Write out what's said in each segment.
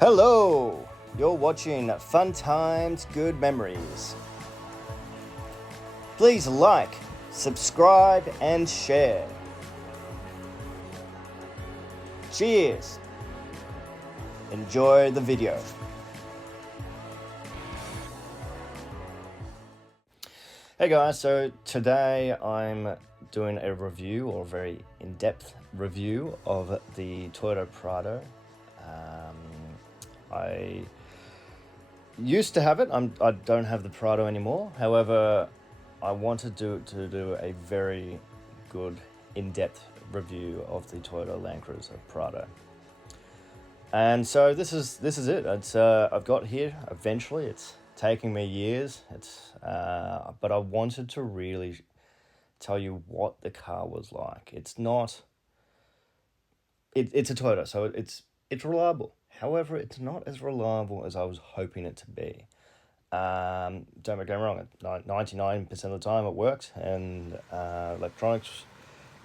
Hello! You're watching Fun Times, Good Memories. Please like, subscribe, and share. Cheers! Enjoy the video. Hey guys, so today I'm doing a review, or a very in-depth review of the Toyota Prado. I used to have it. I don't have the Prado anymore. However, I wanted to do a very good in-depth review of the Toyota Land Cruiser Prado. And so this is it. It's I've got here eventually. It's taking me years. But I wanted to really tell you what the car was like. It's not. It's a Toyota, so it's reliable. However, it's not as reliable as I was hoping it to be. Don't get me wrong, 99% of the time it worked, and electronics,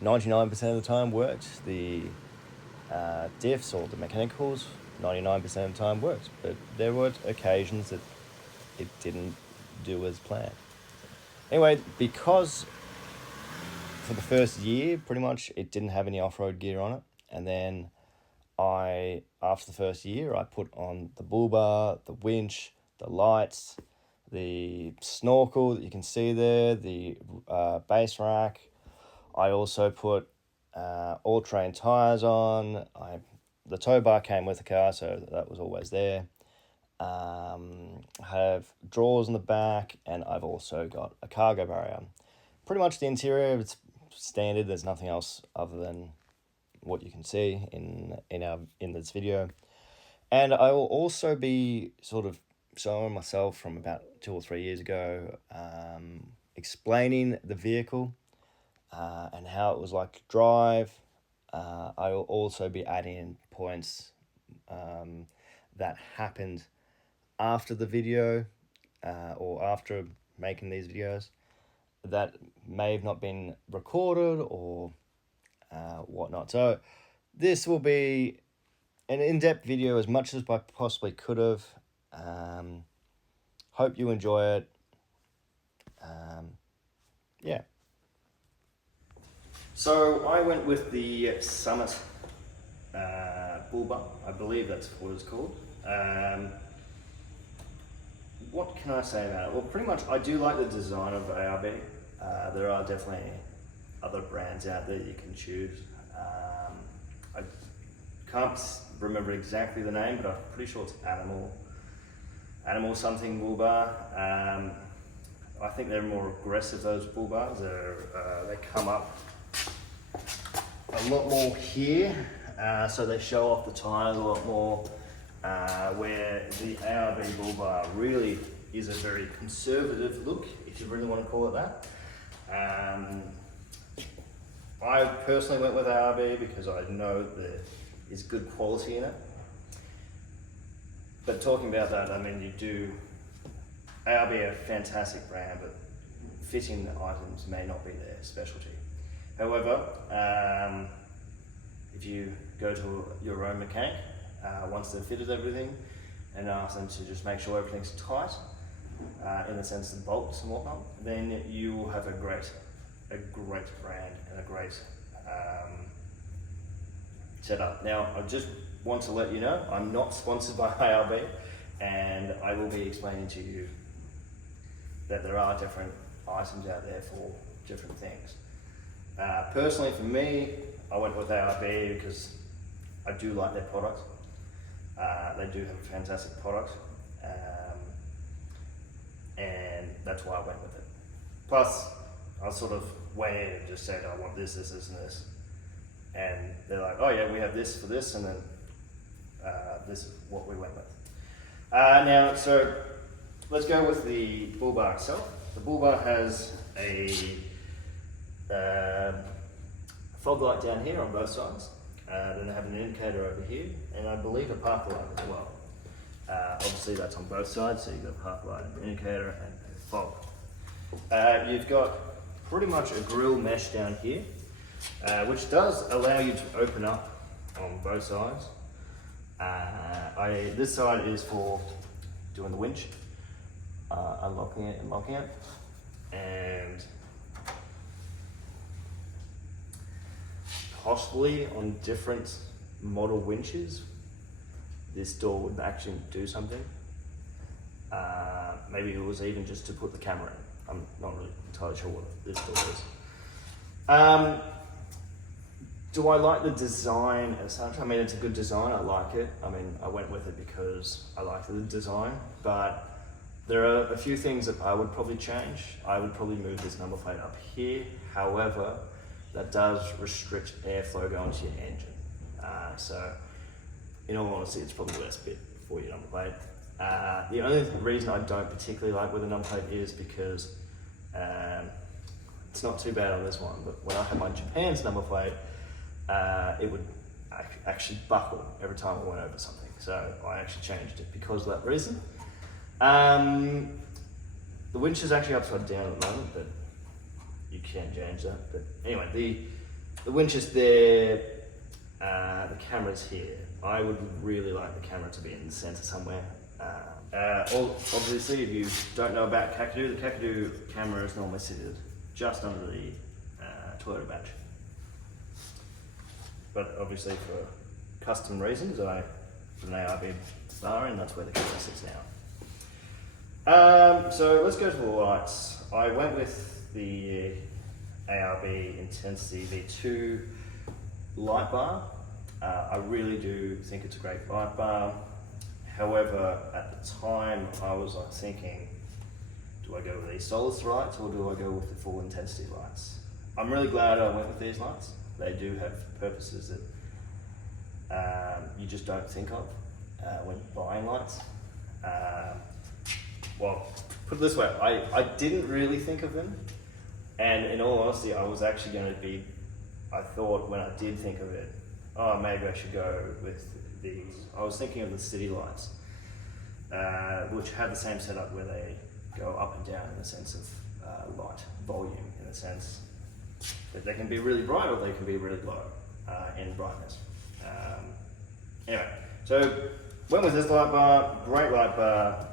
99% of the time worked. The diffs or the mechanicals, 99% of the time worked. But there were occasions that it didn't do as planned. Anyway, because for the first year, pretty much, it didn't have any off-road gear on it, and then after the first year, I put on the Bullbar, the winch, the lights, the Snorkel that you can see there, the base rack. I also put all-terrain tires on. The tow bar came with the car, so that was always there. I have drawers in the back, and I've also got a cargo barrier. Pretty much the interior, it's standard. There's nothing else other than what you can see in this video. And I will also be sort of showing myself from about 2 or 3 years ago, explaining the vehicle and how it was like to drive. I will also be adding in points that happened after the video or after making these videos that may have not been recorded or whatnot. So this will be an in-depth video as much as I possibly could have. Hope you enjoy it. Yeah. So I went with the Summit Bullbar. I believe that's what it's called. What can I say about it? Well, pretty much I do like the design of ARB. There are definitely other brands out there you can choose. I can't remember exactly the name, but I'm pretty sure it's Animal something Bullbar. I think they're more aggressive, those Bullbars. They come up a lot more here, so they show off the tires a lot more, where the ARB Bullbar really is a very conservative look, if you really want to call it that. I personally went with ARB because I know there is good quality in it. But talking about that, I mean, ARB are a fantastic brand, but fitting items may not be their specialty. However, if you go to your own mechanic, once they've fitted everything, and ask them to just make sure everything's tight, in the sense of bolts and whatnot, then you will have a great brand and a great setup. Now, I just want to let you know, I'm not sponsored by ARB, and I will be explaining to you that there are different items out there for different things. Personally, for me, I went with ARB because I do like their product. They do have a fantastic product, and that's why I went with it. Plus, I sort of went in and just said, I want this, this, this, and this. And they're like, oh yeah, we have this for this, and then this is what we went with. Now, so let's go with the Bullbar itself. The Bullbar has a fog light down here on both sides. Then they have an indicator over here, and I believe a park light as well. Obviously that's on both sides, so you've got a park light, an indicator, and a fog. You've got pretty much a grill mesh down here, which does allow you to open up on both sides. This side is for doing the winch, unlocking it and locking it, and possibly on different model winches, this door would actually do something. Maybe it was even just to put the camera in. I'm not really entirely sure what this door is. Do I like the design as such? I mean, it's a good design, I like it. I mean, I went with it because I liked the design, but there are a few things that I would probably change. I would probably move this number plate up here. However, that does restrict airflow going to your engine. So, in all honesty, it's probably the best bit for your number plate. The only reason I don't particularly like with a number plate is because it's not too bad on this one, but when I had my Japan's number plate, it would actually buckle every time I went over something. So I actually changed it because of that reason. The winch is actually upside down at the moment, but you can change that. But anyway, the winch is there, the camera's here. I would really like the camera to be in the center somewhere. Obviously, if you don't know about Kakadu, the Kakadu camera is normally seated just under the Toyota badge. But obviously for custom reasons, I put an ARB bar in, that's where the camera sits now. So let's go to the lights. I went with the ARB Intensity V2 light bar. I really do think it's a great light bar. However, at the time, I was like thinking, do I go with these solid lights or do I go with the full intensity lights? I'm really glad I went with these lights. They do have purposes that you just don't think of when buying lights. Well, put it this way, I didn't really think of them. And in all honesty, I was actually going to be, I thought when I did think of it, oh, maybe I should go with these. I was thinking of the city lights, which have the same setup where they go up and down in the sense of light volume, in a sense. But they can be really bright or they can be really low in brightness. Anyway, so went with this light bar, great light bar.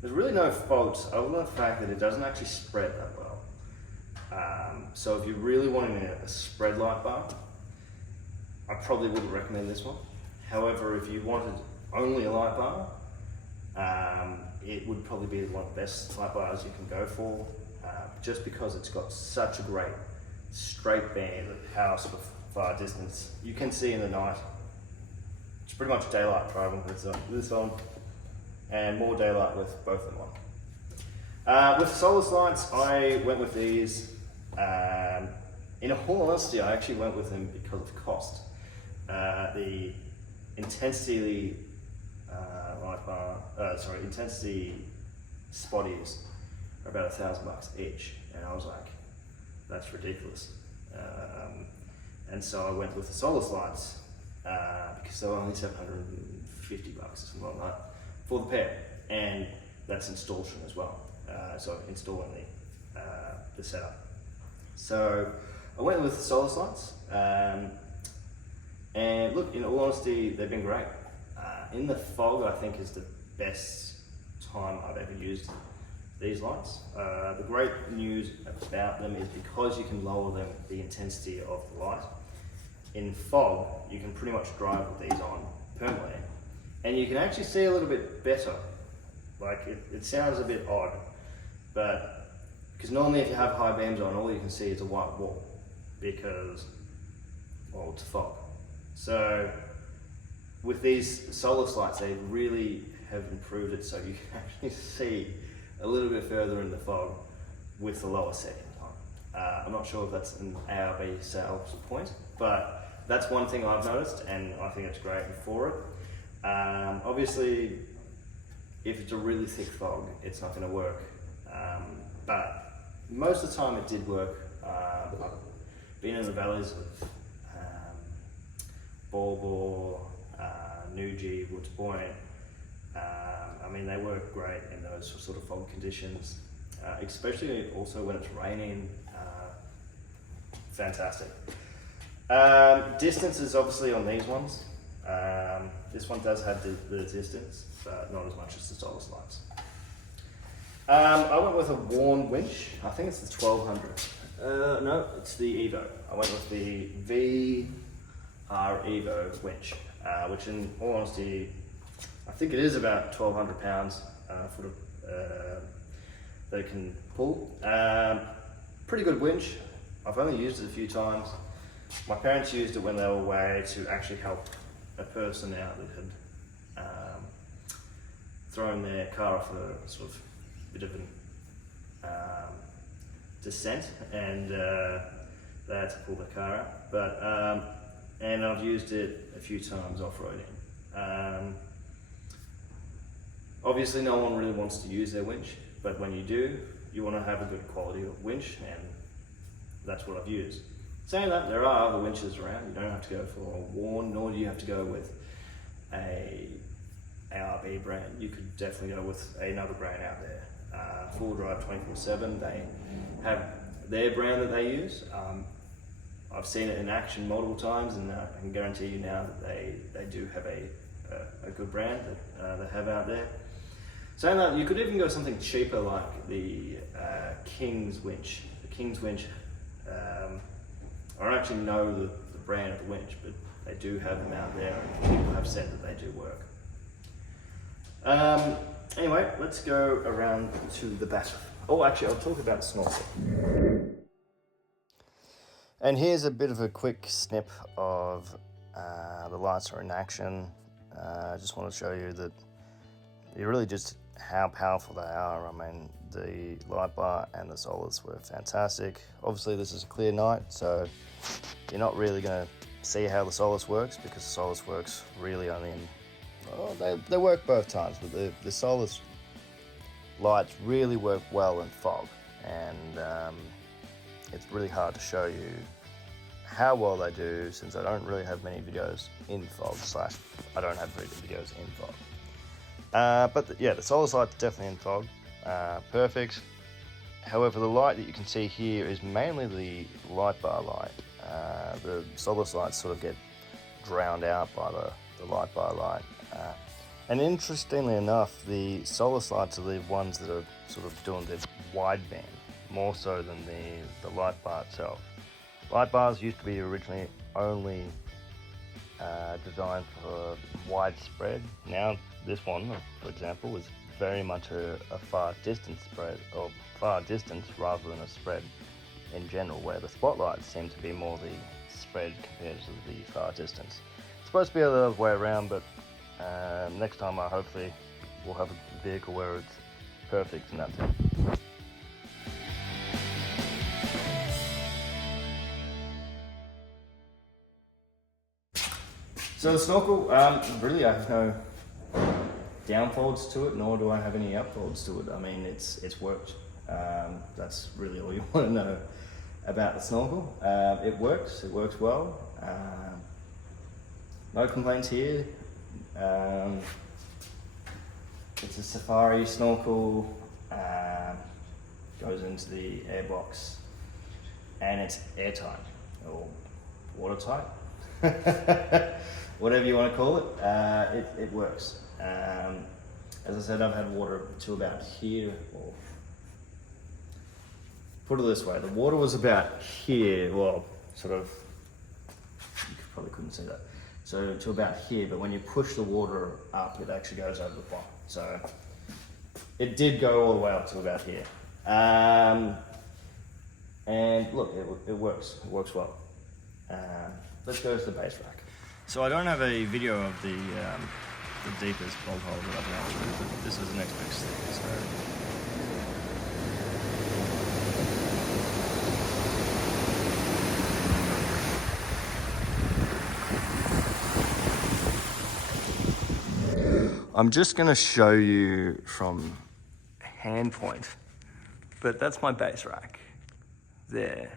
There's really no faults other than the fact that it doesn't actually spread that well. So if you're really wanting a spread light bar, I probably wouldn't recommend this one. However, if you wanted only a light bar, it would probably be one of the best light bars you can go for, just because it's got such a great straight band that powers for far distance. You can see in the night. It's pretty much daylight driving with this on, and more daylight with both of them on. With the solid lights, I went with these. In all honesty, I actually went with them because of cost. The intensity intensity spotties are about $1,000 each, and I was like, that's ridiculous. And so I went with the Solus lights because they were only $750 or something like that for the pair, and that's installation as well. So installing the setup. So I went with the Solus lights, and look, in all honesty, they've been great. In the fog, I think is the best time I've ever used these lights. The great news about them is because you can lower the intensity of the light, in fog, you can pretty much drive with these on permanently, and you can actually see a little bit better. Like, it sounds a bit odd, but because normally if you have high beams on, all you can see is a white wall because, well, it's fog. So with these Solus lights, they really have improved it so you can actually see a little bit further in the fog with the lower setting time. I'm not sure if that's an ARB sales point, but that's one thing I've noticed, and I think it's great for it. Obviously, if it's a really thick fog, it's not going to work. But most of the time it did work. I've been in the valleys of Bullbar, Nuji, Woods Point. I mean, they work great in those sort of fog conditions, especially also when it's raining. Fantastic. Distance is obviously on these ones. This one does have the distance, but not as much as the Solus lights. I went with a worn winch. I think it's the 1200. No, it's the Evo. I went with the VR Evo winch, which in all honesty, I think it is about 1200 pounds that it can pull. Pretty good winch. I've only used it a few times. My parents used it when they were away to actually help a person out that had thrown their car off a sort of bit of an descent, and they had to pull the car out. But and I've used it a few times off-roading. Obviously, no one really wants to use their winch, but when you do, you want to have a good quality of winch, and that's what I've used. Saying that, there are other winches around. You don't have to go for a worn, nor do you have to go with a ARB brand. You could definitely go with another brand out there. Full Drive 24/7, they have their brand that they use. I've seen it in action multiple times, and I can guarantee you now that they do have a good brand that they have out there. Saying that, you could even go something cheaper like the King's winch. The King's winch, I don't actually know the brand of the winch, but they do have them out there, and people have said that they do work. Anyway, let's go around to the battery. Oh, actually, I'll talk about Snorkel. And here's a bit of a quick snip of the lights are in action. I just want to show you that you really just how powerful they are. I mean, the light bar and the Solus were fantastic. Obviously, this is a clear night, so you're not really going to see how the Solus works, because the Solus works really only in... Well, they work both times, but the Solus lights really work well in fog, and it's really hard to show you how well they do, since I don't really have many videos in fog, / I don't have videos in fog. But yeah, the Solus light's definitely in fog. Perfect. However, the light that you can see here is mainly the light bar light. The Solus lights sort of get drowned out by the light bar light. And interestingly enough, the Solus lights are the ones that are sort of doing the wideband, more so than the light bar itself. Light bars used to be originally only designed for widespread. Now this one, for example, is very much a far distance spread, or far distance rather than a spread in general, where the spotlights seem to be more the spread compared to the far distance. It's supposed to be the other way around, but next time I hopefully will have a vehicle where it's perfect in that sense. So the Snorkel, really I have no downfolds to it, nor do I have any upfolds to it. I mean, it's worked. That's really all you want to know about the Snorkel. It works well. No complaints here. It's a Safari Snorkel, goes into the airbox, and it's airtight, or watertight. Whatever you want to call it, it works. As I said, I've had water to about here, or put it this way, the water was about here, well, sort of, you probably couldn't see that, so to about here, but when you push the water up, it actually goes over the bottom. So it did go all the way up to about here. And look, it works well. Let's go to the base rack. So I don't have a video of the deepest bolt hole that I've gone through, but this is the next big thing. So I'm just going to show you from hand point, but that's my base rack there.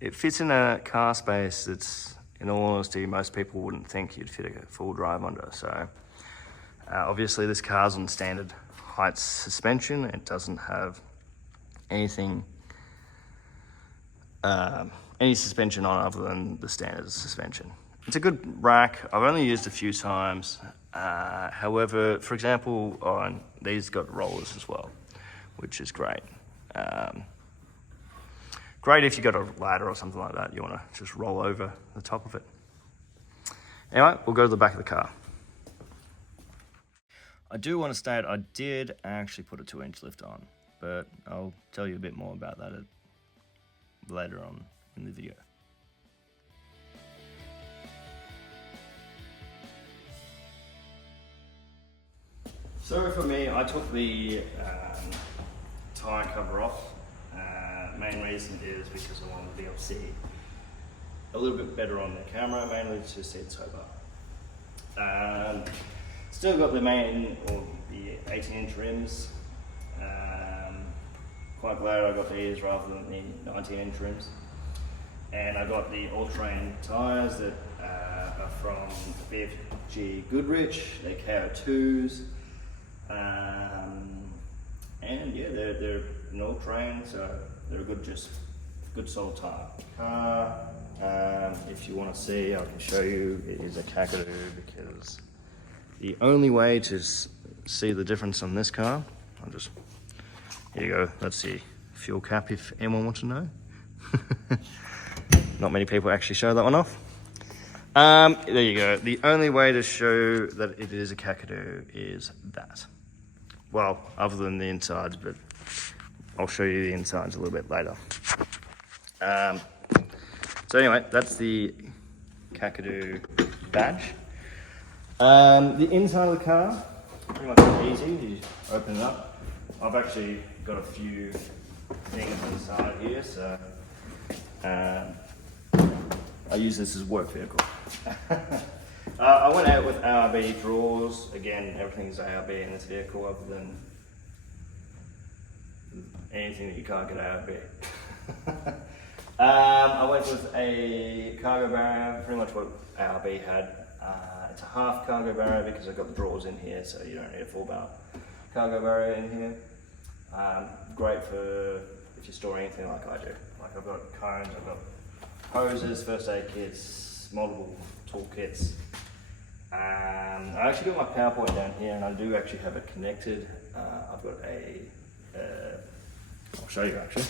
It fits in a car space that's, in all honesty, most people wouldn't think you'd fit a full drive under. So obviously this car's on standard height suspension. It doesn't have anything, any suspension on other than the standard suspension. it's a good rack. I've only used a few times. However, for example, these got rollers as well, which is great. Great if you got a ladder or something like that. You want to just roll over the top of it. Anyway, we'll go to the back of the car. I do want to state I did actually put a 2-inch lift on, but I'll tell you a bit more about that later on in the video. So for me, I took the tyre cover off. Main reason is because I wanted to be able to see a little bit better on the camera, mainly to see it sober. Still got the main, or the 18-inch rims. Quite glad I got these rather than the 19-inch rims. And I got the all-terrain tyres that are from BFG Goodrich. They're KO2s. And yeah, they're an all-terrain, so they're a good solid tyre. If you want to see, I can show you. It is a Kakadu, because the only way to see the difference on this car, here you go, that's the fuel cap if anyone wants to know. Not many people actually show that one off. There you go. The only way to show that it is a Kakadu is that. Well, other than the insides, but I'll show you the insides a little bit later. So anyway, that's the Kakadu badge. The inside of the car, pretty much easy. You open it up. I've actually got a few things inside here, so I use this as a work vehicle. I went out with ARB drawers. Again, everything's ARB in this vehicle other than anything that you can't get ARB. I went with a cargo barrier, pretty much what ARB had. It's a half cargo barrier because I've got the drawers in here, so you don't need a full bar cargo barrier in here. Great for if you store anything like I do. Like I've got cones, I've got hoses, first aid kits, multiple tool kits. I actually got my PowerPoint down here, and I do actually have it connected. I've got I'll show you actually.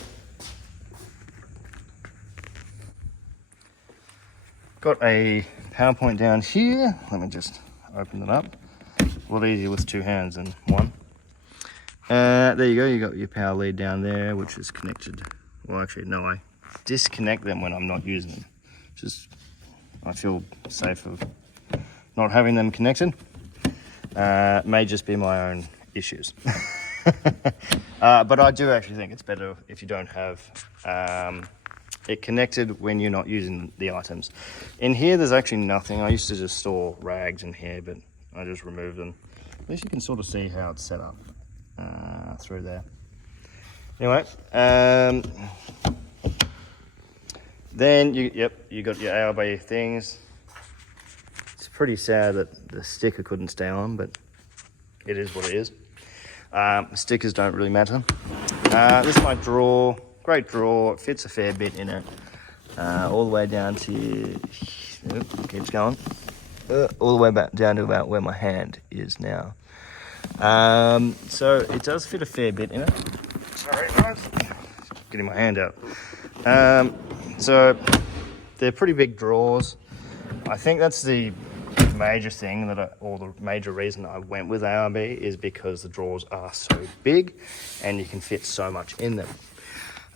Got a PowerPoint down here. Let me just open it up. A lot easier with two hands than one. There you go, you got your power lead down there, which is connected. Well, actually, no, I disconnect them when I'm not using them. Just, I feel safe of not having them connected. May just be my own issues. But I do actually think it's better if you don't have it connected when you're not using the items. In here, there's actually nothing. I used to just store rags in here, but I just removed them. At least you can sort of see how it's set up through there. Anyway, then you got your ARB things. It's pretty sad that the sticker couldn't stay on, but it is what it is. Stickers don't really matter. This is my drawer. Great drawer. It fits a fair bit in it. All the way down to, keeps going. All the way back down to about where my hand is now. So it does fit a fair bit in it. Sorry guys, getting my hand out. So they're pretty big drawers. I think that's the major thing or the major reason I went with ARB is because the drawers are so big and you can fit so much in them.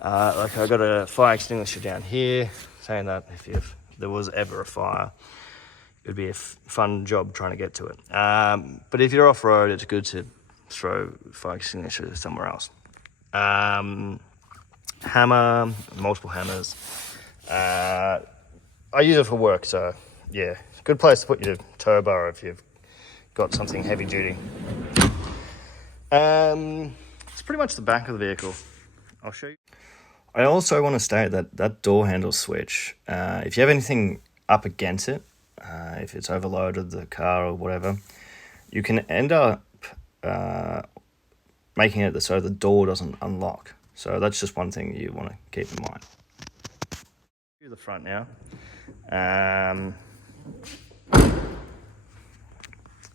Like I got a fire extinguisher down here, saying that if there was ever a fire, it would be a fun job trying to get to it. But if you're off-road, it's good to throw fire extinguisher somewhere else. Hammer, multiple hammers. I use it for work, so yeah, good place to put your tow bar if you've got something heavy duty. It's pretty much the back of the vehicle. I'll show you. I also want to state that door handle switch, if you have anything up against it, if it's overloaded the car or whatever, you can end up making it so the door doesn't unlock. So that's just one thing you want to keep in mind. Do the front now.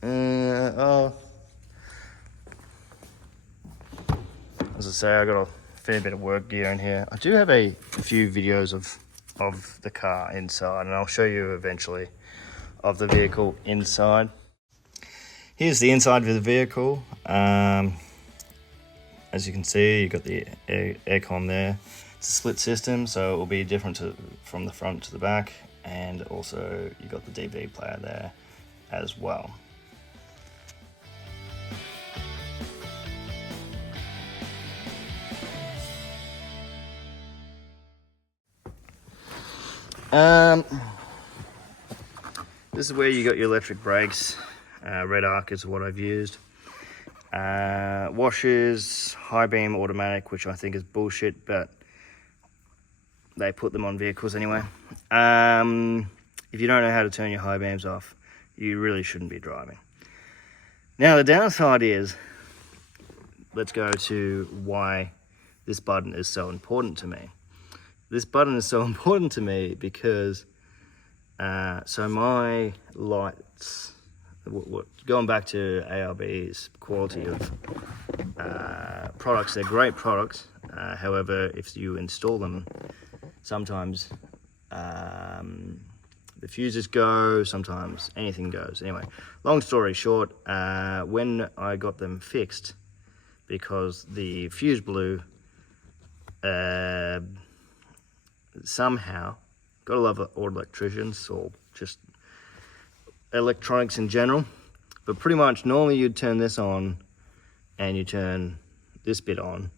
Oh, as I say, I got a fair bit of work gear in here. I do have a few videos of the car inside, and I'll show you eventually of the vehicle inside. Here's the inside of the vehicle. As you can see, you've got the aircon there. It's a split system, so it will be different from the front to the back, and also you've got the DVD player there as well. This is where you got your electric brakes. Red arc is what I've used. Washers, high beam automatic, which I think is bullshit, but they put them on vehicles anyway. If you don't know how to turn your high beams off, you really shouldn't be driving. Now the downside is, let's go to why this button is so important to me. This button is so important to me because so my lights, going back to ARB's quality of products, they're great products. However, if you install them, sometimes the fuses go, sometimes anything goes. Anyway, long story short, when I got them fixed, because the fuse blew, somehow, gotta love auto electricians or just electronics in general, but pretty much normally you'd turn this on and you turn this bit on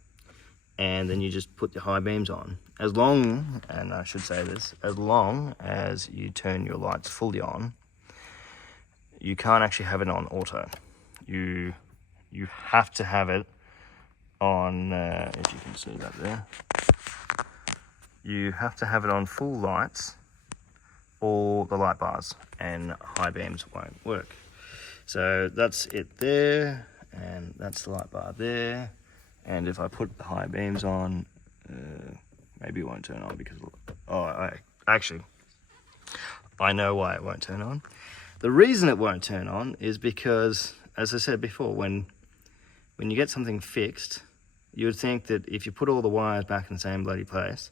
and then you just put your high beams on. As long, and I should say this, as long as you turn your lights fully on, you can't actually have it on auto. You have to have it on, if you can see that there, you have to have it on full lights or the light bars, and high beams won't work. So that's it there, and that's the light bar there. And if I put the high beams on, maybe it won't turn on because, I know why it won't turn on. The reason it won't turn on is because, as I said before, when you get something fixed, you would think that if you put all the wires back in the same bloody place,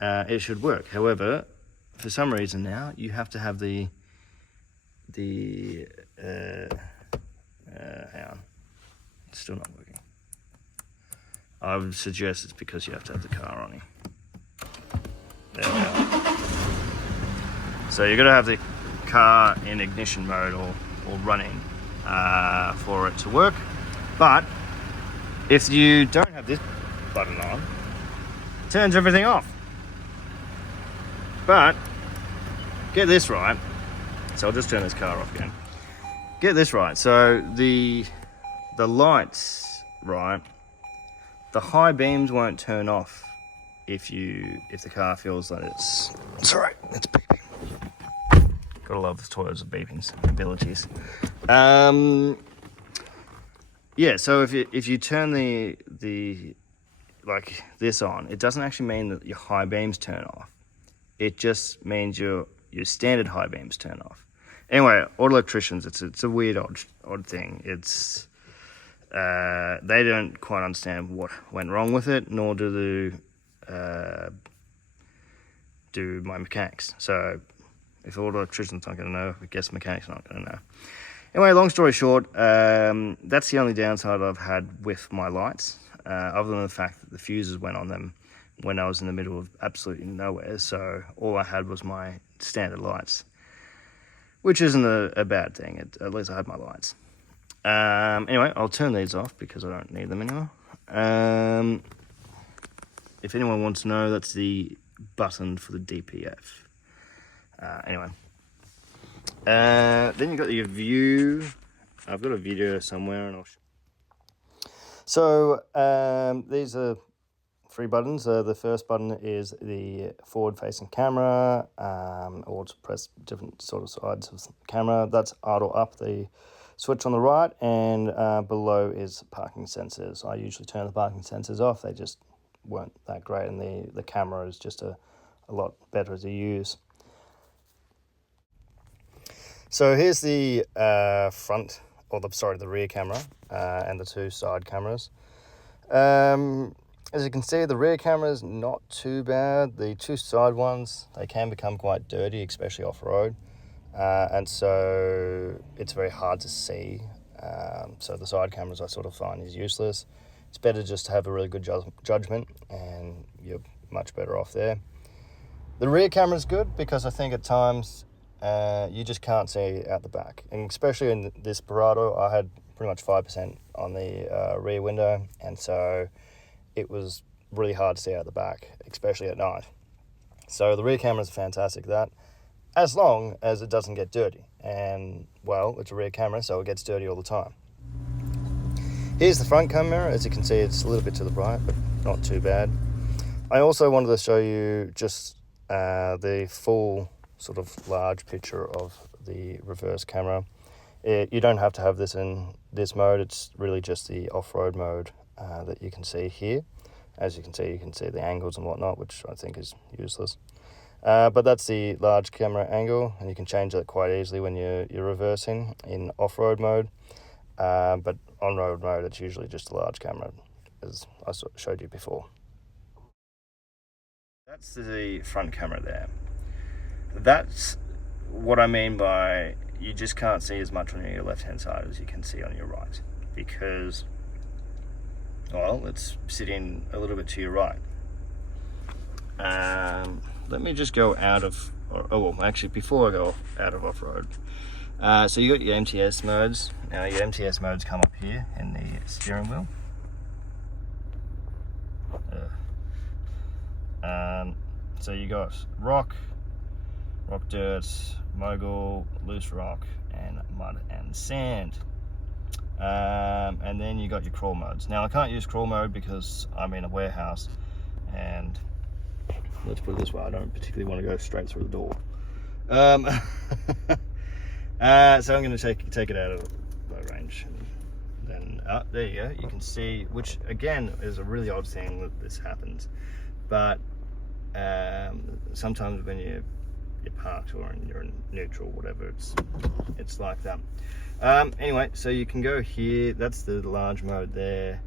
it should work. However, for some reason now, you have to have hang on, it's still not working. I would suggest it's because you have to have the car on you. There we are. So you've got to have the car in ignition mode or running for it to work. But if you don't have this button on, it turns everything off. But get this right. So I'll just turn this car off again. Get this right. So the lights, right? The high beams won't turn off if the car feels that it's beeping. Gotta love the Toyota's beeping abilities. Yeah. So if you turn the like this on, it doesn't actually mean that your high beams turn off. It just means your standard high beams turn off. Anyway, auto electricians, it's a weird odd thing. It's they don't quite understand what went wrong with it, nor do my mechanics. So if auto electrician's not going to know, I guess mechanics are not going to know. Anyway, long story short, that's the only downside I've had with my lights, other than the fact that the fuses went on them when I was in the middle of absolutely nowhere. So all I had was my standard lights, which isn't a bad thing. At least I had my lights. Anyway, I'll turn these off because I don't need them anymore. If anyone wants to know, that's the button for the DPF. Anyway. Then you've got your view. I've got a video somewhere and I'll show. So these are 3 buttons. The first button is the forward-facing camera, or to press different sort of sides of the camera. That's auto up, the switch on the right, and below is parking sensors. I usually turn the parking sensors off. They just weren't that great, and the camera is just a lot better to use. So here's the front, or the rear camera, and the two side cameras. As you can see, the rear camera is not too bad. The two side ones, they can become quite dirty, especially off-road. And so it's very hard to see. So the side cameras I sort of find is useless. It's better just to have a really good judgment, and you're much better off there. The rear camera is good because I think at times you just can't see out the back. And especially in this Prado, I had pretty much 5% on the rear window, and so it was really hard to see out the back, especially at night. So the rear camera is fantastic at that, as long as it doesn't get dirty. And, well, it's a rear camera, so it gets dirty all the time. Here's the front camera. As you can see, it's a little bit to the right, but not too bad. I also wanted to show you just the full sort of large picture of the reverse camera. You don't have to have this in this mode. It's really just the off-road mode that you can see here. As you can see the angles and whatnot, which I think is useless. But that's the large camera angle, and you can change that quite easily when you're reversing in off-road mode. But on-road mode, it's usually just a large camera, as I showed you before. That's the front camera there. That's what I mean by you just can't see as much on your left-hand side as you can see on your right, because, well, it's sitting a little bit to your right. Let me just go out of, actually before I go out of off-road. So you got your MTS modes. Now your MTS modes come up here in the steering wheel. So you got rock, dirt, mogul, loose rock, and mud and sand. And then you got your crawl modes. Now I can't use crawl mode because I'm in a warehouse, and let's put it this way, I don't particularly want to go straight through the door. So I'm going to take it out of low range. And then there you go. You can see, which again is a really odd thing that this happens, but sometimes when you're parked or you're in neutral, whatever, it's like that. Anyway, so you can go here. That's the large mode there.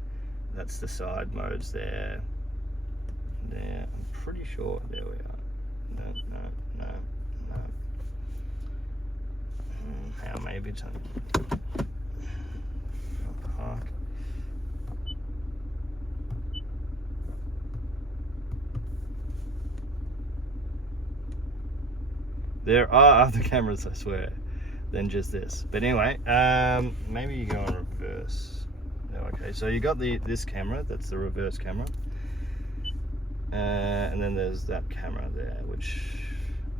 That's the side modes there. There, I'm pretty sure. There we are. No. How maybe it's park. There are other cameras, I swear, than just this. But anyway, maybe you go on reverse. Okay, so you got this camera. That's the reverse camera. And then there's that camera there, which,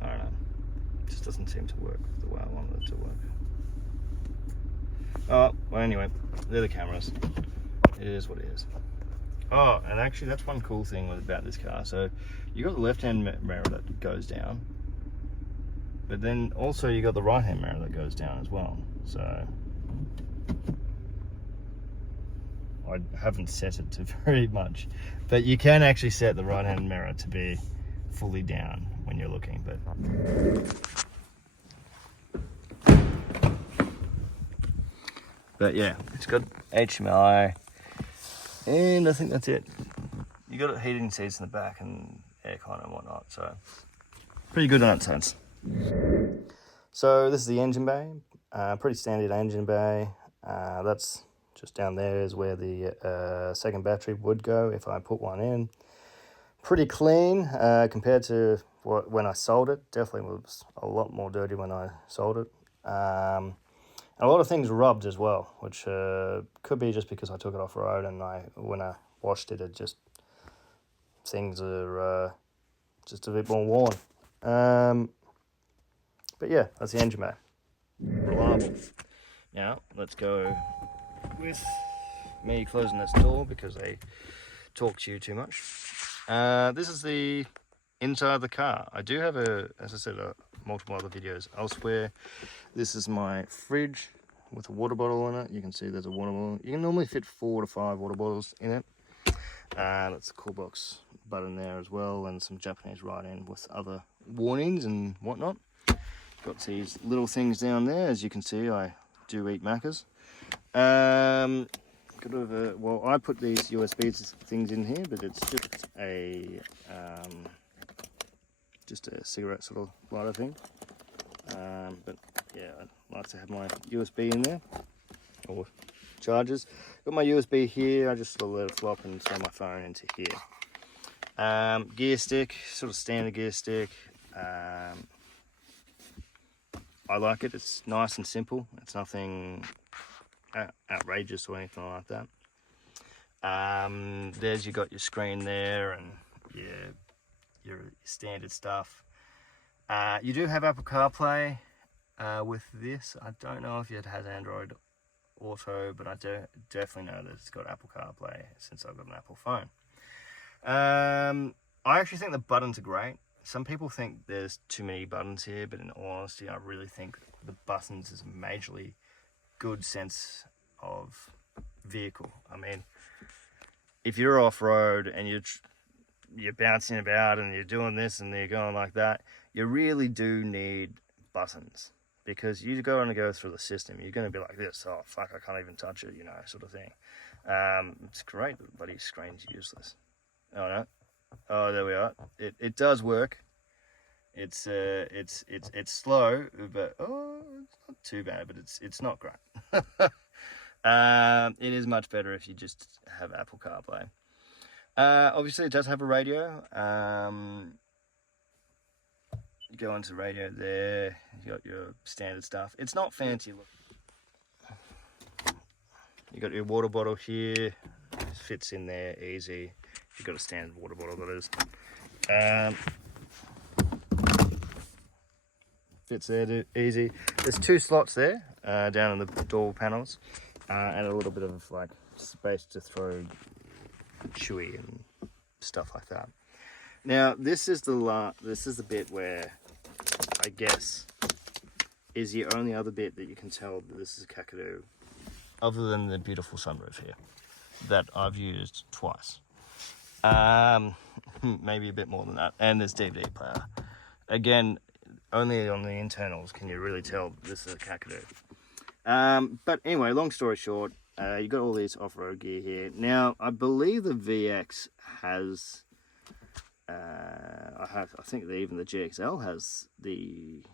I don't know, just doesn't seem to work the way I wanted it to work. Oh, well, anyway, they're the cameras. It is what it is. Oh, and actually that's one cool thing about this car. So you got the left-hand mirror that goes down, but then also you got the right-hand mirror that goes down as well. So I haven't set it to very much, but you can actually set the right-hand mirror to be fully down when you're looking. But yeah, it's got HMI, and I think that's it. You got heating seats in the back and aircon and whatnot, so pretty good on that sense. So this is the engine bay, pretty standard engine bay. That's just down there is where the second battery would go if I put one in. Pretty clean compared to when I sold it. Definitely was a lot more dirty when I sold it. And a lot of things rubbed as well, which could be just because I took it off road, and when I washed it, things are just a bit more worn. But yeah, that's the engine bay. Reliable. Now let's go with me closing this door because they talk to you too much. This is the inside of the car. I do have as I said, multiple other videos elsewhere. This is my fridge with a water bottle in it. You can see there's a water bottle. You can normally fit 4 to 5 water bottles in it. That's the cool box button there as well, and some Japanese writing with other warnings and whatnot. got these little things down there. As you can see, I do eat Maccas. Well, I put these USB things in here, but it's just a cigarette sort of lighter thing. But yeah, I like to have my USB in there, or chargers. Got my USB here. I just sort of let it flop and throw my phone into here. Gear stick, sort of standard gear stick. I like it. It's nice and simple. It's nothing outrageous or anything like that. There's you got your screen there and your standard stuff. You do have Apple CarPlay with this. I don't know if it has Android Auto, but I definitely know that it's got Apple CarPlay since I've got an Apple phone. I actually think the buttons are great. Some people think there's too many buttons here, but in all honesty, I really think the buttons is a majorly good sense of vehicle. I mean, if you're off-road and you're bouncing about and you're doing this and you're going like that, you really do need buttons, because you're going to go through the system. You're going to be like this, oh fuck, I can't even touch it, sort of thing. It's great, the bloody screen's useless. Oh no. Oh, there we are. It does work. It's slow, but it's not too bad, but it's not great. It is much better if you just have Apple CarPlay. Obviously, it does have a radio. You go into radio there. You got your standard stuff. It's not fancy. You got your water bottle here. It fits in there easy. You've got a standard water bottle, that is. Fits there easy. There's 2 slots there down in the door panels, and a little bit of like space to throw chewy and stuff like that. Now this is the bit where I guess is the only other bit that you can tell that this is a Kakadu, other than the beautiful sunroof here that I've used twice. Maybe a bit more than that. And this DVD player. Again, only on the internals can you really tell this is a Kakadu. But anyway, long story short, you got all this off-road gear here. Now, I believe the VX has, I think even the GXL has the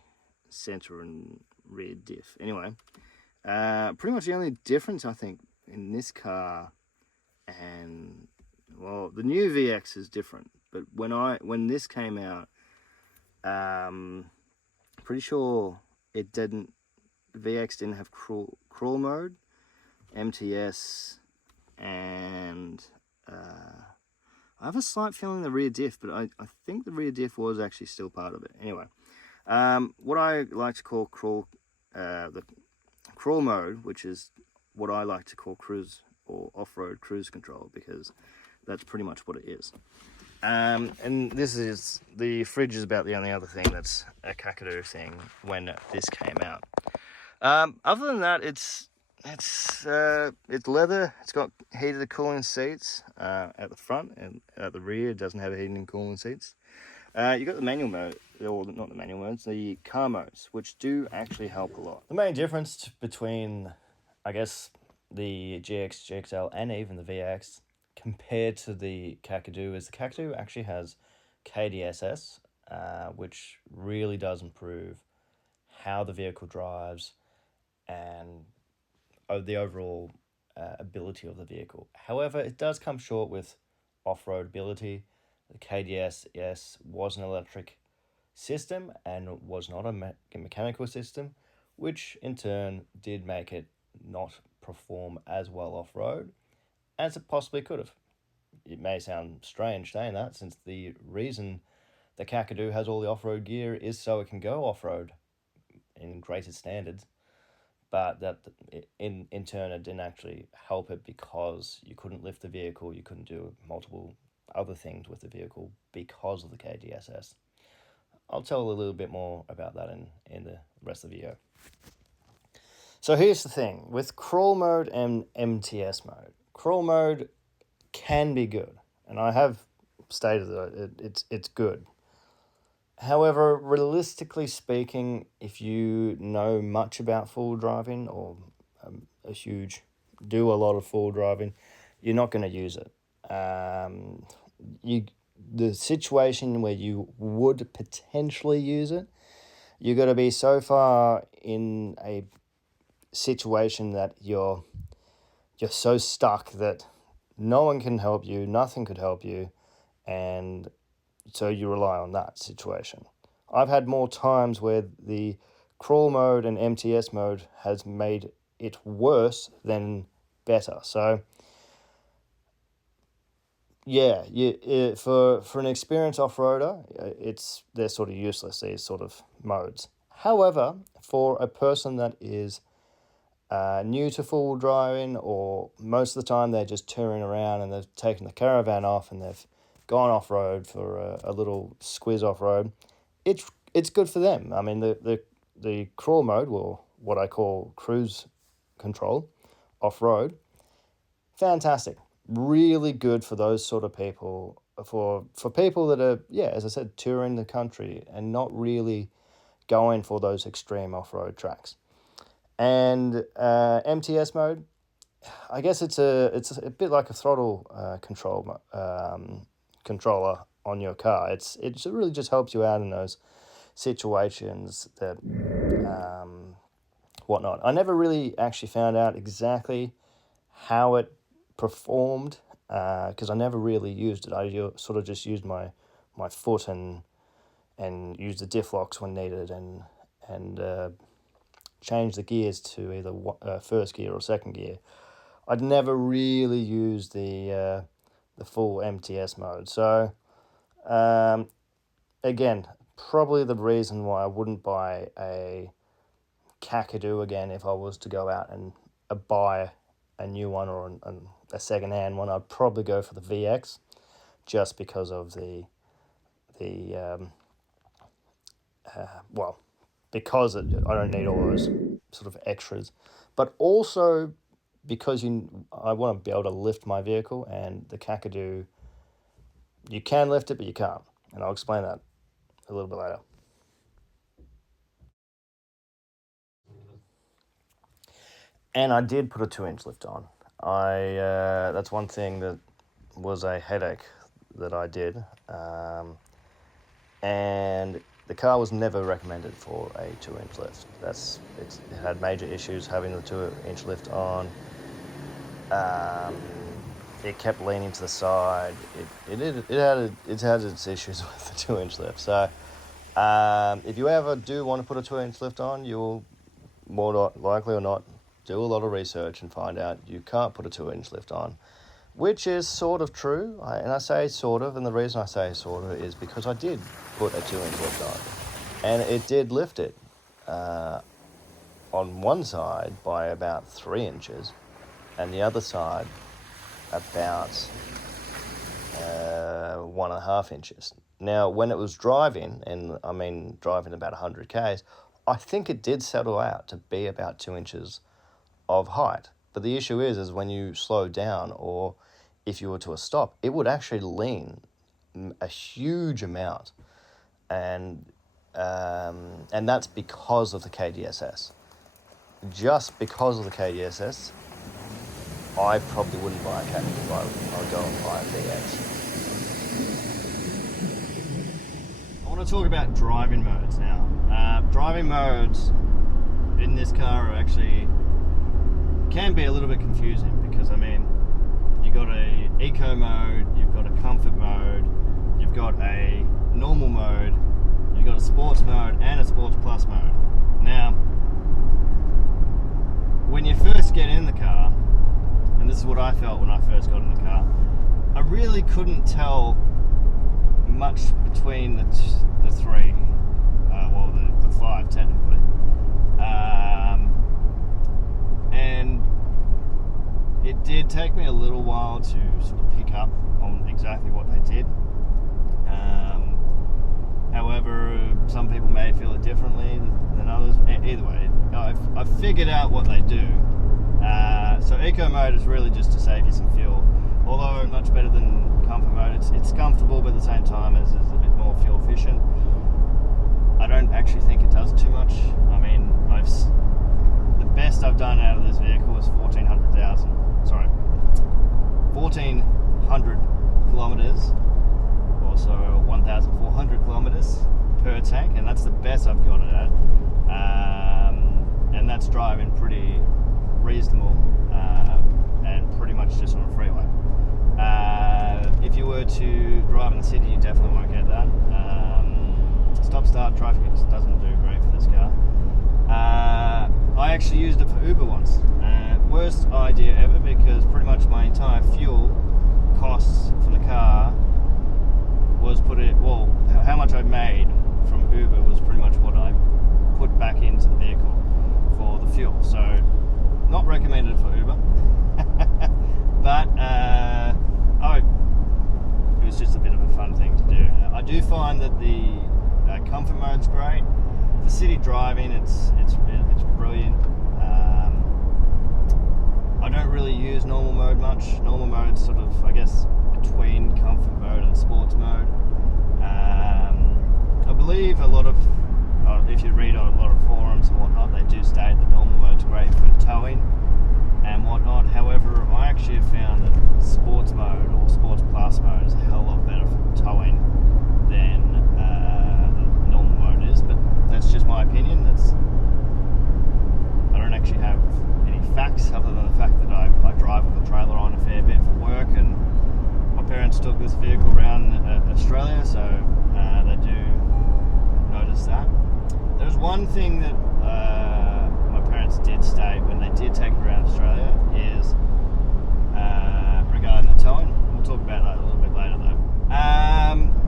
center and rear diff. Anyway, pretty much the only difference I think in this car and, well, the new VX is different, but when this came out, pretty sure VX didn't have crawl mode, MTS, and I have a slight feeling the rear diff, but I think the rear diff was actually still part of it. Anyway, what I like to call the crawl mode, which is what I like to call cruise or off-road cruise control, because that's pretty much what it is. And the fridge is about the only other thing that's a Kakadu thing when this came out. Other than that, it's leather. It's got heated cooling seats at the front, and at the rear it doesn't have heating and cooling seats. You got the manual mode, or not the manual modes, the car modes, which do actually help a lot. The main difference between, I guess, the GX, GXL, and even the VX compared to the Kakadu is the Kakadu actually has KDSS, which really does improve how the vehicle drives and the overall ability of the vehicle. However, it does come short with off-road ability. The KDSS was an electric system and was not a mechanical system, which in turn did make it not perform as well off-road as it possibly could have. It may sound strange saying that, since the reason the Kakadu has all the off-road gear is so it can go off-road in greater standards, but that in turn it didn't actually help it, because you couldn't lift the vehicle, you couldn't do multiple other things with the vehicle because of the KDSS. I'll tell a little bit more about that in the rest of the video. So here's the thing, with crawl mode and MTS mode. Crawl mode can be good, and I have stated that it's good. However, realistically speaking, if you know much about full driving or a huge, do a lot of full driving, you're not going to use it. You the situation where you would potentially use it, you got to be so far in a situation that you're so stuck that no one can help you, nothing could help you, and so you rely on that situation. I've had more times where the crawl mode and MTS mode has made it worse than better. So yeah, for an experienced off-roader, they're sort of useless, these sort of modes. However, for a person that is new to full driving, or most of the time they're just touring around and they've taken the caravan off and they've gone off-road for a little squiz off-road, it's good for them. I mean, the crawl mode, or what I call cruise control off-road, fantastic. Really good for those sort of people, for people that are, yeah, as I said, touring the country and not really going for those extreme off-road tracks. And MTS mode, I guess it's a bit like a throttle controller on your car. It really just helps you out in those situations that whatnot. I never really actually found out exactly how it performed because I never really used it. I sort of just used my foot and used the diff locks when needed and change the gears to either first gear or second gear. I'd never really used the full MTS mode. So again, probably the reason why I wouldn't buy a Kakadu again if I was to go out and buy a new one or a second-hand one. I'd probably go for the VX just because of the because I don't need all those sort of extras, but also because I want to be able to lift my vehicle, and the Kakadu, you can lift it, but you can't, and I'll explain that a little bit later. And I did put a 2-inch lift on. That's one thing that was a headache that I did, and the car was never recommended for a 2-inch lift. It had major issues having the 2-inch lift on. It kept leaning to the side. It had its issues with the 2-inch lift. So if you ever do want to put a 2-inch lift on, you'll more likely or not do a lot of research and find out you can't put a 2-inch lift on, which is sort of true. And I say sort of, and the reason I say sort of is because I did put a 2-inch lift on, and it did lift it on one side by about 3 inches, and the other side about 1.5 inches. Now, when it was driving, and I mean driving about 100 k's, I think it did settle out to be about 2 inches of height. But the issue is when you slow down, or if you were to a stop, it would actually lean a huge amount, and that's because of the KDSS. Just because of the KDSS, I probably wouldn't buy a Kakadu. I would go and buy a VX. I want to talk about driving modes now. Driving modes in this car are actually can be a little bit confusing, because I mean, you've got a eco mode, you've got a comfort mode, you've got a normal mode, you've got a sports mode and a sports plus mode. Now, when you first get in the car, and this is what I felt when I first got in the car, I really couldn't tell much between the three, the five technically. And it did take me a little while to sort of pick up on exactly what they did. However, some people may feel it differently than others. Either way, I've figured out what they do. So eco mode is really just to save you some fuel. Although much better than comfort mode. It's comfortable, but at the same time it's a bit more fuel efficient. I don't actually think it does too much. I mean, the best I've done out of this vehicle was 1,400 kilometers, also 1,400 kilometers per tank, and that's the best I've got it at. And that's driving pretty reasonable, and pretty much just on a freeway. If you were to drive in the city, you definitely won't get that. Stop-start traffic doesn't do great for this car. I actually used it for Uber once. Worst idea ever, because pretty much my entire fuel costs for the car was how much I made from Uber was pretty much what I put back into the vehicle for the fuel. So, not recommended for Uber. But it was just a bit of a fun thing to do. I do find that the comfort mode's great. For city driving, it's brilliant. I don't really use normal mode much. Normal mode's sort of, I guess, between comfort mode and sports mode. I believe a lot of, if you read on a lot of forums and whatnot, they do state that normal mode's great for towing and whatnot. However, I actually have found that sports mode or sports plus mode is a hell of a lot better for towing than the normal mode is. But that's just my opinion. I don't actually have any facts other than the fact that I drive with a trailer on a fair bit for work, and my parents took this vehicle around Australia, so they do notice that. There's one thing that my parents did state when they did take it around Australia is regarding the towing. We'll talk about that a little bit later though.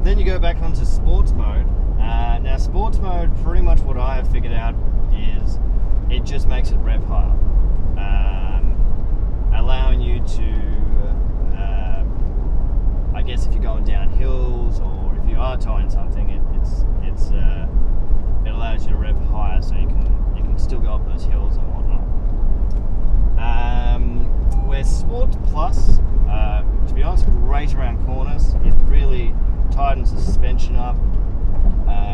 Then you go back onto sports mode. Now sports mode, pretty much what I have figured out is it just makes it rev higher, allowing you to, I guess if you're going down hills or if you are towing something, it allows you to rev higher, so you can still go up those hills and whatnot. Where Sports Plus, to be honest, great around corners. It really tightens the suspension up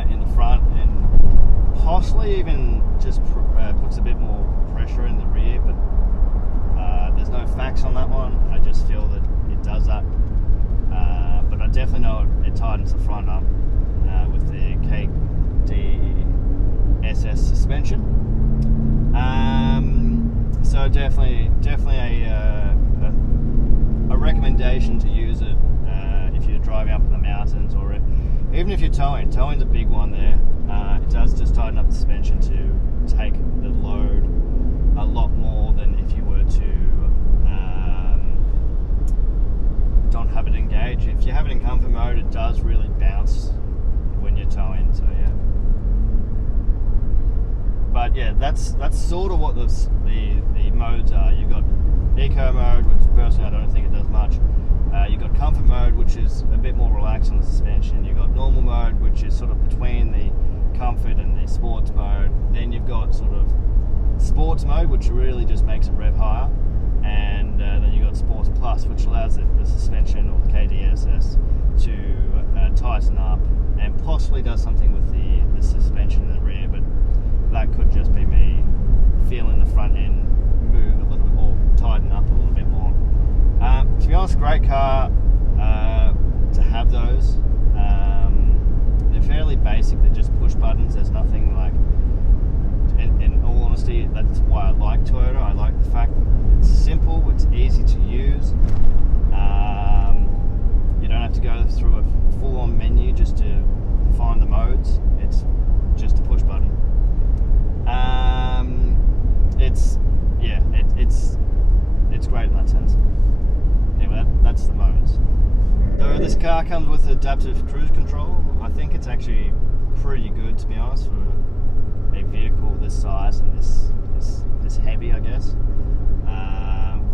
in the front, and possibly even just puts a bit more pressure in the rear, but there's no facts on that one. I just feel that it does that, but I definitely know it tightens the front up with the KDSS suspension. So definitely a recommendation to use it if you're driving up in the mountains, or even if you're towing. Towing's a big one there. It does just tighten up the suspension to take the load a lot more than if you were to don't have it engaged. If you have it in comfort mode, it does really bounce when you're towing. So yeah. But yeah, that's sort of what the modes are. You've got eco mode, which personally I don't think it does much. You've got comfort mode, which is a bit more relaxed on the suspension. You've got normal mode, which is sort of between the comfort and the sports mode. Then you've got sort of sports mode, which really just makes it rev higher. And then you've got sports plus, which allows the suspension or the KDSS to tighten up and possibly does something with the suspension in the rear. But that could just be me feeling the front end move a little bit more, tighten up a little bit more. To be honest, great car to have those. They're fairly basic, they're just push buttons. There's nothing like, in all honesty, that's why I like Toyota. I like the fact that it's simple, it's easy to use. You don't have to go through a full-on menu just to find the modes. It's just a push button. It's great in that sense. Anyway, that's the modes. So this car comes with adaptive cruise control. I think it's actually pretty good, to be honest, for a vehicle this size and this heavy, I guess.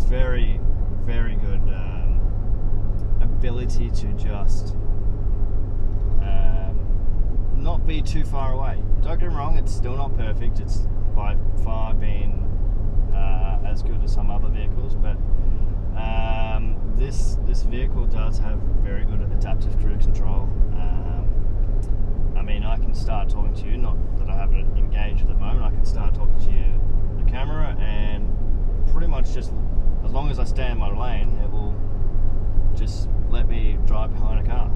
Very, very good ability to just not be too far away. Don't get me wrong, it's still not perfect. It's by far been as good as some other vehicles, but this vehicle does have very good adaptive cruise control. I mean, I can start talking to you, not that I have it engaged at the moment, I can start talking to you, the camera, and pretty much just, as long as I stay in my lane, it will just let me drive behind a car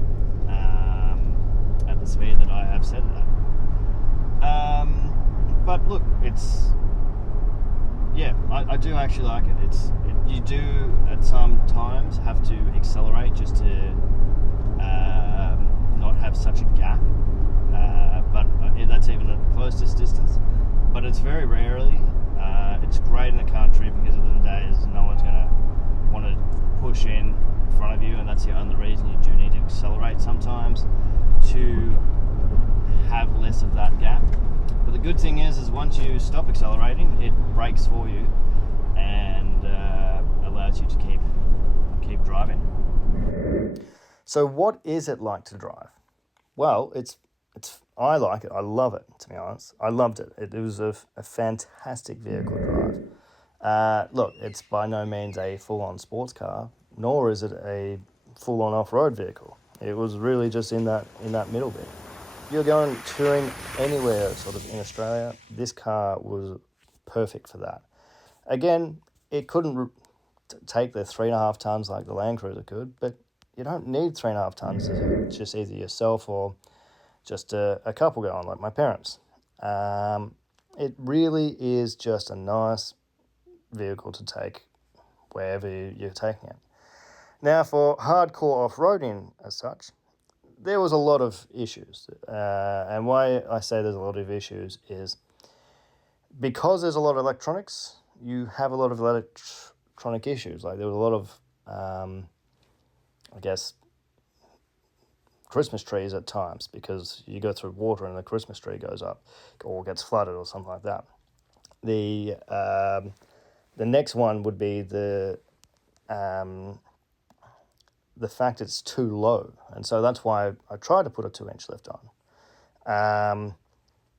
at the speed that I have set it at. But look, I do actually like it. You do at some times have to accelerate just to not have such a gap, but that's even at the closest distance. But it's very rarely. It's great in the country because of the days no one's going to want to push in front of you, and that's the only reason you do need to accelerate sometimes to have less of that gap. But the good thing is once you stop accelerating, it brakes for you and allows you to keep driving. So what is it like to drive? Well, I like it. I love it, to be honest. I loved it. It was a fantastic vehicle to drive. Look, it's by no means a full-on sports car, nor is it a full-on off-road vehicle. It was really just in that middle bit. If you're going touring anywhere sort of in Australia, this car was perfect for that. Again, it couldn't take the 3.5 tons like the Land Cruiser could, but you don't need 3.5 tons. It's just either yourself or just a couple going, like my parents. It really is just a nice vehicle to take wherever you're taking it. Now, for hardcore off-roading as such, there was a lot of issues. And why I say there's a lot of issues is because there's a lot of electronics, you have a lot of electronic issues. Like there was a lot of, Christmas trees at times because you go through water and the Christmas tree goes up or gets flooded or something like that. The next one would be the fact it's too low, and so that's why I tried to put a 2-inch lift on.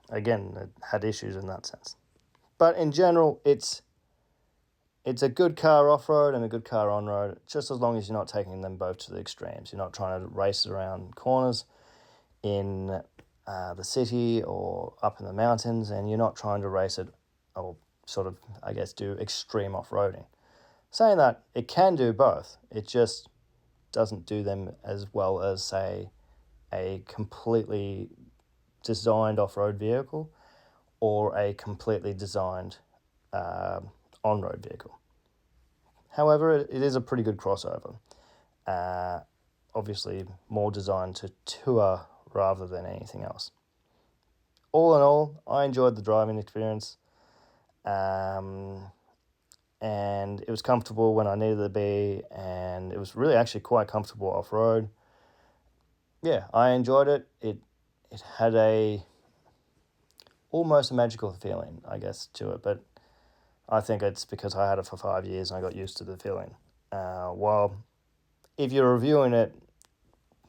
Again, it had issues in that sense, but in general, it's a good car off-road and a good car on-road, just as long as you're not taking them both to the extremes. You're not trying to race around corners in the city or up in the mountains, and you're not trying to race it or sort of, do extreme off-roading. Saying that, it can do both. It just doesn't do them as well as, say, a completely designed off-road vehicle or a completely designed on-road vehicle. However, it is a pretty good crossover. Obviously, more designed to tour rather than anything else. All in all, I enjoyed the driving experience. And it was comfortable when I needed to be, and it was really actually quite comfortable off-road. Yeah, I enjoyed it. It had almost a magical feeling, I guess, to it, but I think it's because I had it for 5 years and I got used to the feeling. While if you're reviewing it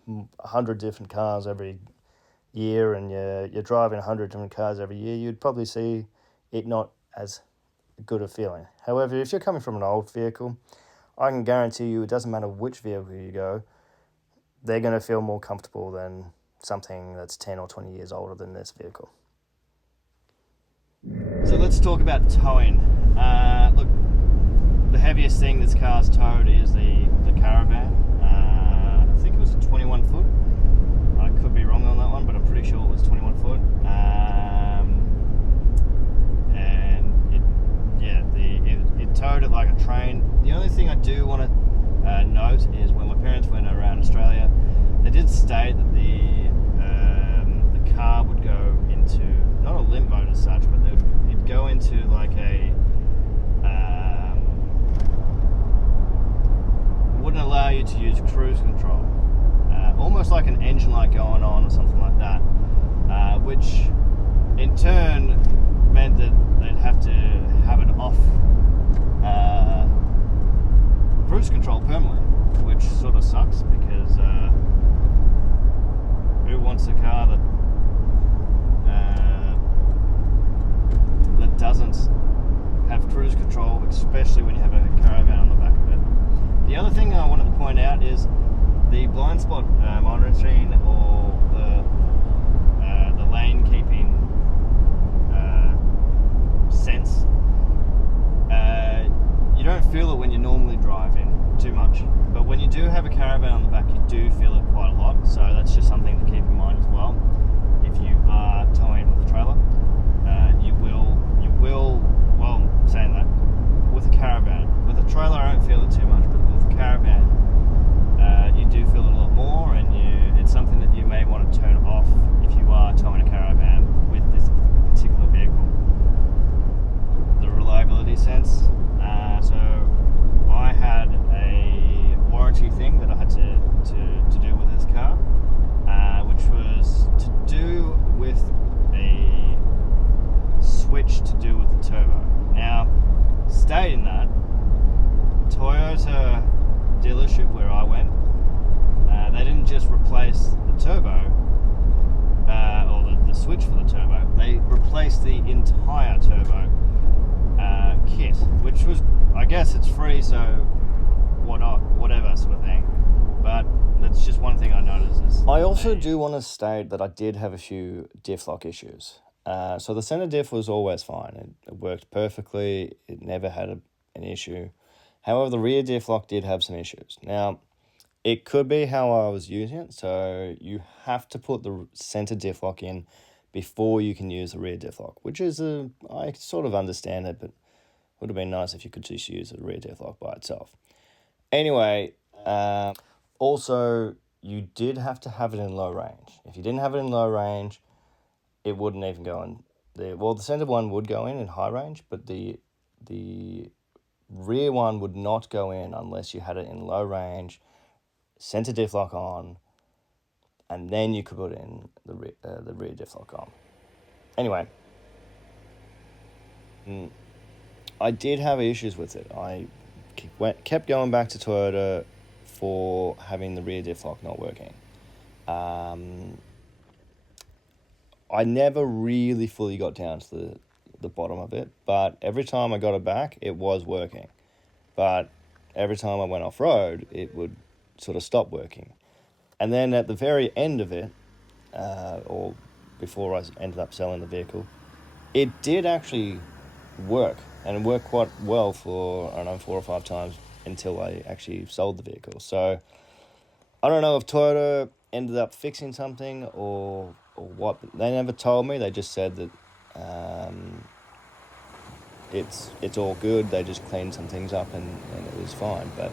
100 different cars every year and you're driving 100 different cars every year, you'd probably see it not as good a feeling. However, if you're coming from an old vehicle, I can guarantee you it doesn't matter which vehicle you go, they're going to feel more comfortable than something that's 10 or 20 years older than this vehicle. So let's talk about towing. Look, the heaviest thing this car's towed is the caravan. I think it was a 21 foot. I could be wrong on that one, but I'm pretty sure it was 21 foot. It towed it like a train. The only thing I do want to note is when my parents went around Australia, they did state that the car would go into, not a limp mode as such, but it'd go into like a wouldn't allow you to use cruise control, almost like an engine light going on or something like that, which in turn meant that they'd have to have it off cruise control permanently, which sort of sucks because who wants a car that doesn't have cruise control, especially when you have a caravan on the back of it. The other thing I wanted to point out is the blind spot monitoring or the lane keeping sense. You don't feel it when you're normally driving too much, but when you do have a caravan on the back, you do feel it quite a lot. So that's just something to keep in mind as well. If you are towing with a trailer, you will. Well, saying that, with a caravan, with a trailer, I don't feel it too much, but with a caravan, you do feel it a lot more, and it's something that you may want to turn off if you are towing a caravan with this particular vehicle. The reliability sense. So I had a warranty thing that I had to do with this car, which was to do with a switch to do with the turbo. Now, stating that, Toyota dealership where I went, they didn't just replace the turbo or the switch for the turbo. They replaced the entire turbo kit, which was, I guess it's free, so whatever sort of thing. But that's just one thing I noticed. I also do want to state that I did have a few diff lock issues. So the center diff was always fine. It worked perfectly. It never had an issue. However, the rear diff lock did have some issues. Now, it could be how I was using it. So you have to put the center diff lock in before you can use the rear diff lock, which is I sort of understand it, but it would have been nice if you could just use the rear diff lock by itself. Anyway, also, you did have to have it in low range. If you didn't have it in low range, it wouldn't even go in. The center one would go in high range, but the rear one would not go in unless you had it in low range, center diff lock on, and then you could put in the rear diff lock on. Anyway, I did have issues with it. I kept going back to Toyota for having the rear diff lock not working. I never really fully got down to the bottom of it, but every time I got it back, it was working. But every time I went off-road, it would sort of stop working. And then at the very end of it, or before I ended up selling the vehicle, it did actually work, and it worked quite well for, I don't know, 4 or 5 times until I actually sold the vehicle. So I don't know if Toyota ended up fixing something or what. They never told me. They just said that it's all good. They just cleaned some things up and it was fine. But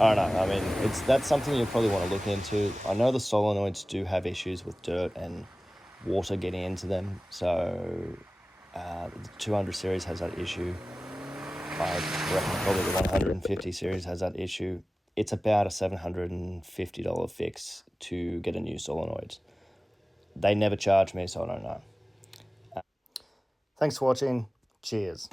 I don't know. I mean, that's something you probably want to look into. I know the solenoids do have issues with dirt and water getting into them. So the 200 series has that issue. I reckon probably the 150 series has that issue. It's about a $750 fix to get a new solenoid. They never charge me, so I don't know. Thanks for watching. Cheers.